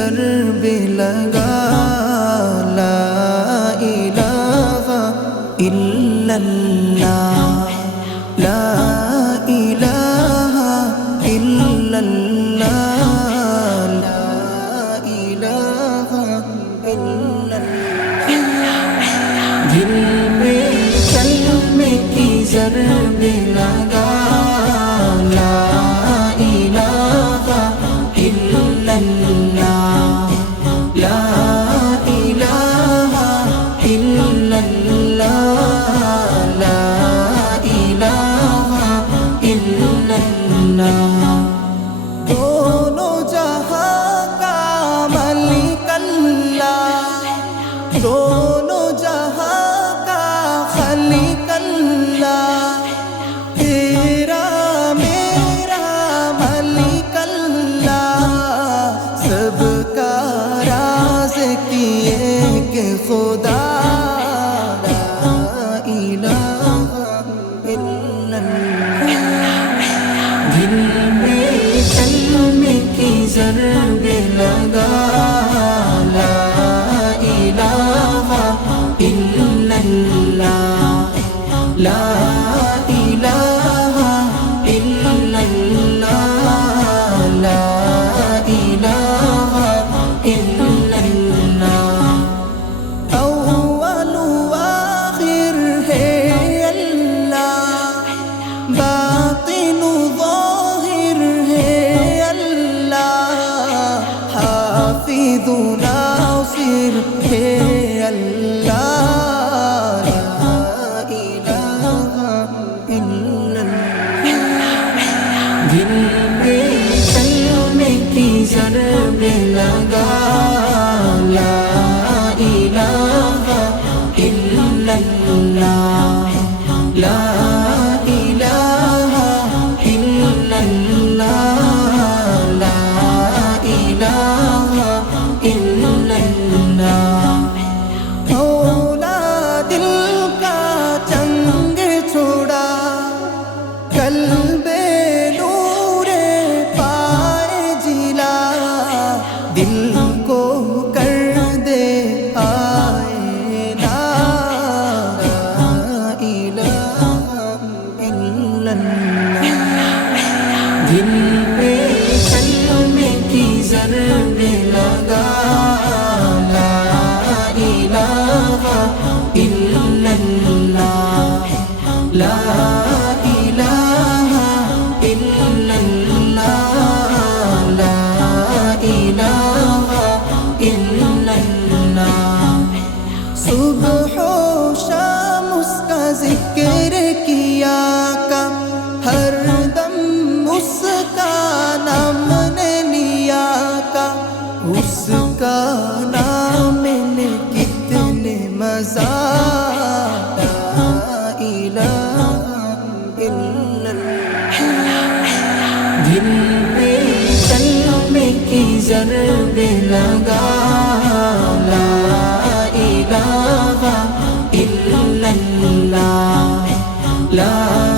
ضربے لگا لا الہ الا اللہ لا الہ الا اللہ لا الہ الا اللہ دل میں کلمے کی ضربے لگا لا الہ الا اللہ لا الہ الا اللہ لا الہ الا اللہ دونوں جہاں کا مالک اللہ دونوں جہاں کا خالق اللہ تیرا میرا مالک اللہ سب کا راز کیے کہ خدا لا الہ الا اللہ دل میں کلمے کی ضربے لگا لا الہ الا اللہ لا الہ الا اللہ لا الہ الا اللہ اول و آخر ہے اللہ باطن و ظاہر ہے اللہ حافظ و ناصر ہے اللہ لا الہ الا اللہ دل میں کلمے کی ضربے لگا لا الہ الا اللہ لا الہ الا اللہ لا الہ الا اللہ مولا دل کا چنگ چھوڑا قلب نور پائے جلا دل کو کر دے آئینہ لا الہ الا اللہ دل پہ کلمے کی ضربے لگا لا الہ الا اللہ لا الہ الا اللہ لا الہ الا اللہ صبح و شام اس کا ذکر کیا کا ہر دم اس کا نام نے لیا کا اس کا نام نے کتنے مزہ لا الہ الا اللہ دل پہ کلمے کی ضربے لگا لا الہ الا اللہ لا